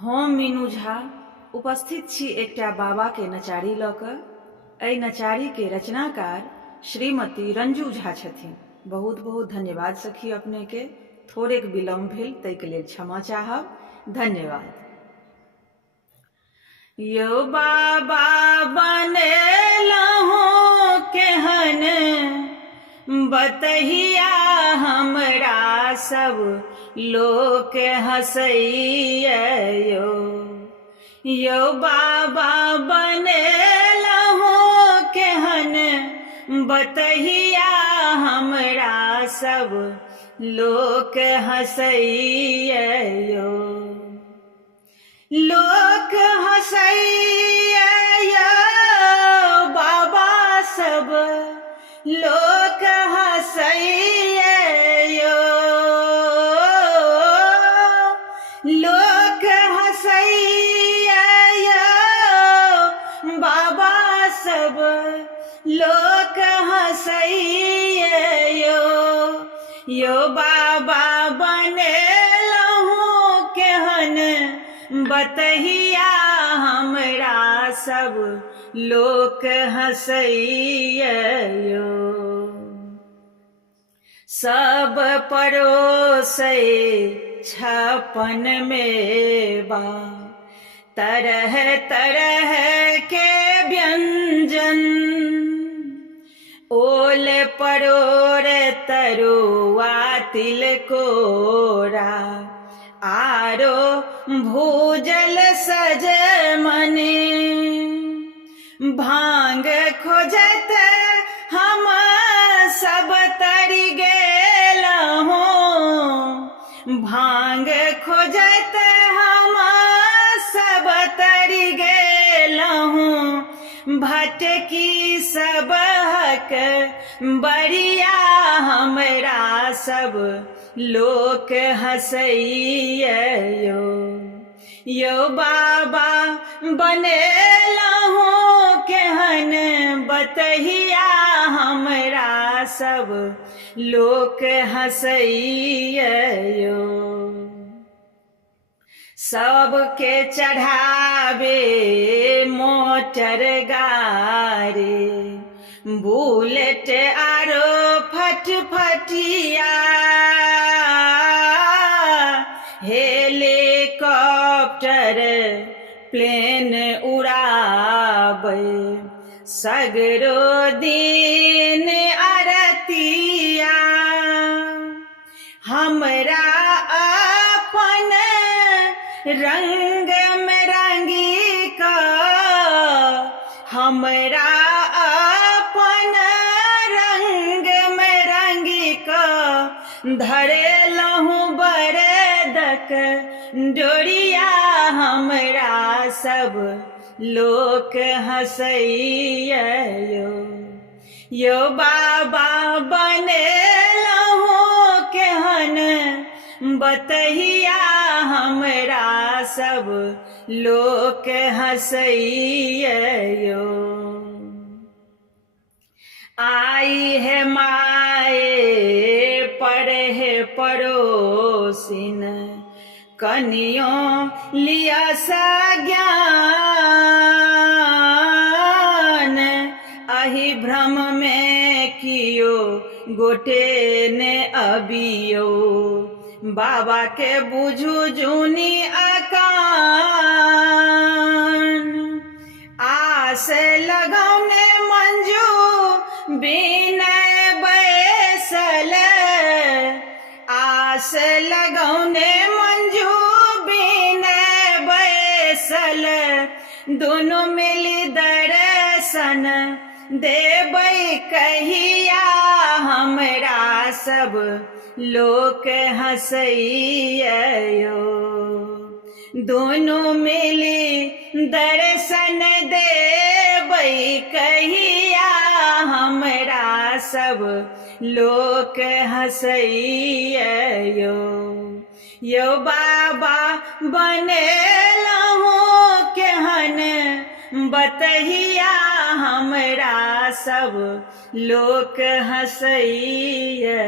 हम मीनू झा उपस्थित छी एकटा बाबा के नचारी लऽ कऽ। एहि नचारी के रचनाकार श्रीमती रंजू झा छथिन। बहुत बहुत धन्यवाद सखी अपने के। थोड़ेक विलम्ब भेल ताहिके लेल क्षमा चाहब। धन्यवाद। यो बाबा बनेलहुँ केहन बतहिया हमरा सब लोक हँसैया यो बाबा बनेलहुँ केहन बतहिया हमरा सब लोक हँसैया लोक हँसैया बाबा सब लोक हँसैया लोक हँसैया बाबा सब लोक हँसैया यो बाबा बनेलहुँ केहन बतहिया हमरा सब लोक हँसैया सब परोसे छप्पन मेवा तरह तरह के व्यंजन ओल परोर तरुआ तिलकोरा आरो भूजल सजमनी भांग खोजत हम सब तरि गेलहुँ भांग खोजत हम सब तरि गेलहुँ भटकी सबहक बरिया हमरा सब लोक हँसैया यो बाबा बनेलहुँ केहन बतहिया हमरा सब लोक हँसैया सबके चढ़ावे मोटर गाड़ी बुलेट आरो फटफटिया हेलीकॉप्टर प्लेन उड़ाबै सगरो दिन अरतिया हमरा अपन रंग में रंगी का हमरा अपन रंग में रंगी का धरेलहुँ बरदक डोरिया हमरा सब लोक हँसैया यो बाबा बनेलहुँ केहन बतहिया हमरा सब लोक हँसैया आई है माए पढ़े पड़ोसिन कनियों लिया सा ज्ञान अहि भ्रम में कियो गोटे ने अबियो बाबा के बुझू जूनी अकान आस लगौने मंजू बिनय बैसल आस लगौने मंजू बिनय बैसल दोनों मिली दर्शन देबै कहिया हमरा सब लोक हँसैया दोनों मिली दर्शन देबै कहिया हमरा सब लोक हँसैया यो बाबा बनेलहुँ केहन बतहिया हमरा सब लोक हँसैया